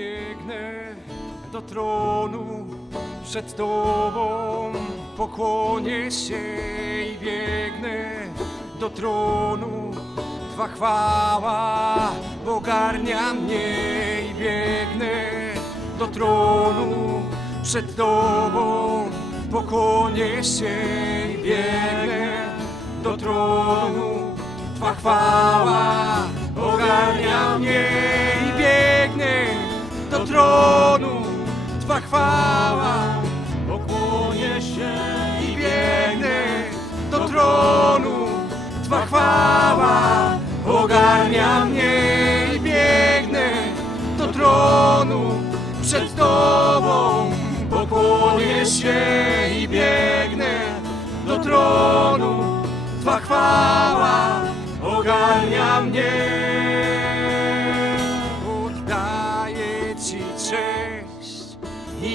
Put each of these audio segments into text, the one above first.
biegnę do tronu, przed Tobą pokłonię się i biegnę do tronu. Twa chwała ogarnia mnie i biegnę do tronu, przed Tobą pokłonię się i biegnę do tronu. Twa chwała ogarnia mnie tronu. Twa chwała pokłonię się i biegnę do tronu. Twa chwała ogarnia mnie i biegnę do tronu. Przed Tobą pokłonię się i biegnę do tronu. Twa chwała ogarnia mnie.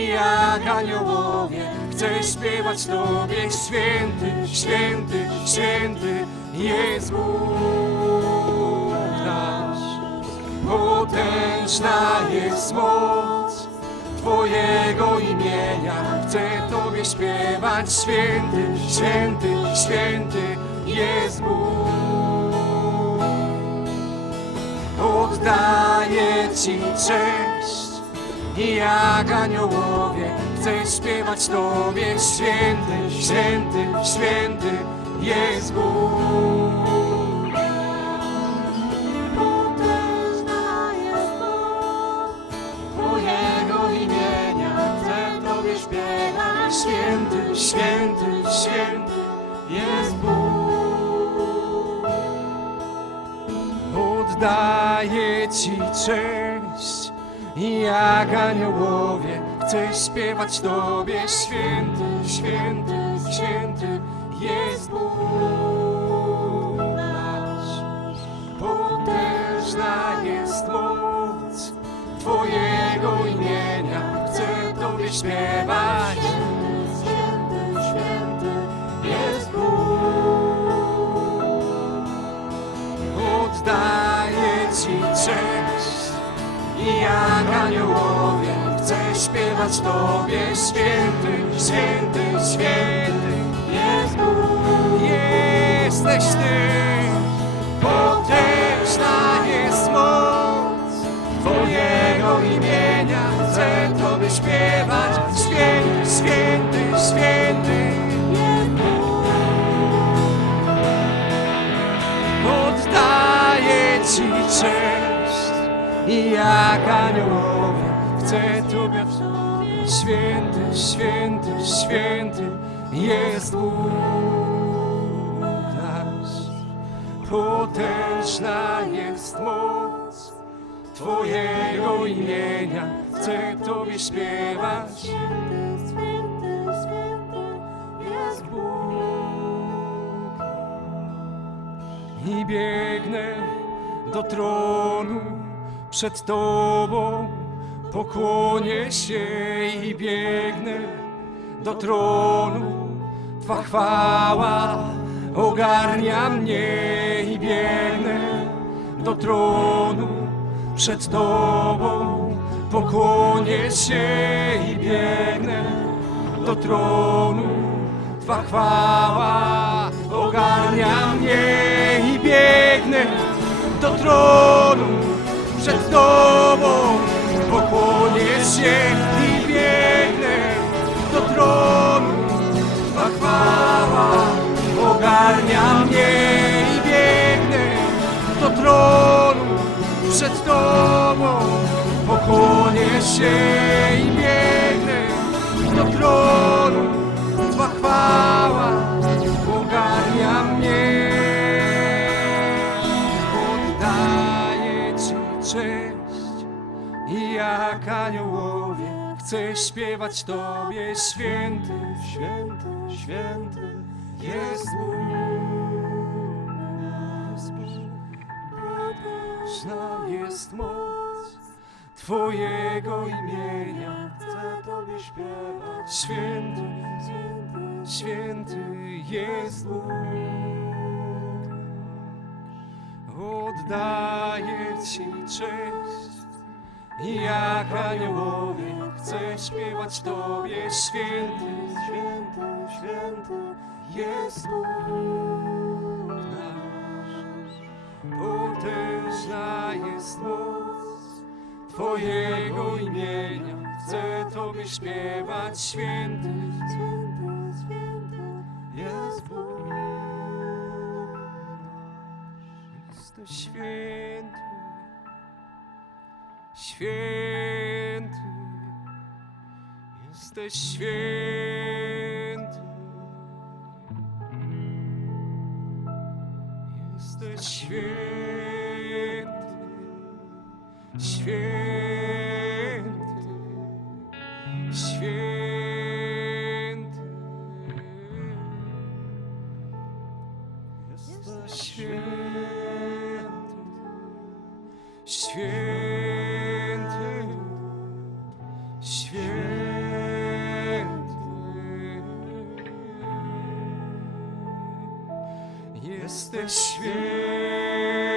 Jak aniołowie chcę śpiewać Tobie święty, święty, święty jest Bóg nasz. Potężna jest moc Twojego imienia. Chcę Tobie śpiewać święty, święty, święty jest. Oddaję Ci cześć i jak aniołowie chcę śpiewać Tobie święty, święty, święty jest Bóg. Święty, święty, święty jest Bóg. Oddaję Ci cześć jak aniołowie chcę śpiewać Tobie Święty, święty, święty jest Bóg nasz Potężna jest moc Twojego imienia. Chcę Tobie śpiewać. Aniołowie chcę śpiewać Tobie święty, święty, święty jest Bóg. Jesteś Ty, potężna jest moc Twojego imienia. Chcę Tobie śpiewać święty, święty, święty. Oddaję Ci cześć i jak aniołowie chcę Tobie Święty, święty, święty jest Bóg nasz. Potężna jest moc Twojego imienia. Chcę Tobie śpiewać. I biegnę do tronu przed Tobą. Pokłonię się i biegnę do tronu. Twa chwała ogarnia mnie i biegnę do tronu przed Tobą. Pokłonię się i biegnę do tronu. Twa chwała ogarnia mnie i biegnę do tronu przed Tobą. Pokłonię się i biegnę do tronu. Twa chwała ogarnia mnie. Oddaję Ci cześć i jak aniołowie chcę śpiewać Tobie święty, święty, święty jest Bóg. Jest moc Twojego imienia. Chcę Tobie śpiewać. Święty, Święty, jest Bóg. Oddaję Ci cześć jak aniołowie chcę śpiewać Tobie święty Święty, święty jest Bóg Twojego imienia. Chcę Tobie śpiewać święty. Święty, święty jest Bóg Jesteś święty, święty, jesteś święty, jesteś święty, święty, święty, święty. Jesteś święty,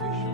Hiçbir şey.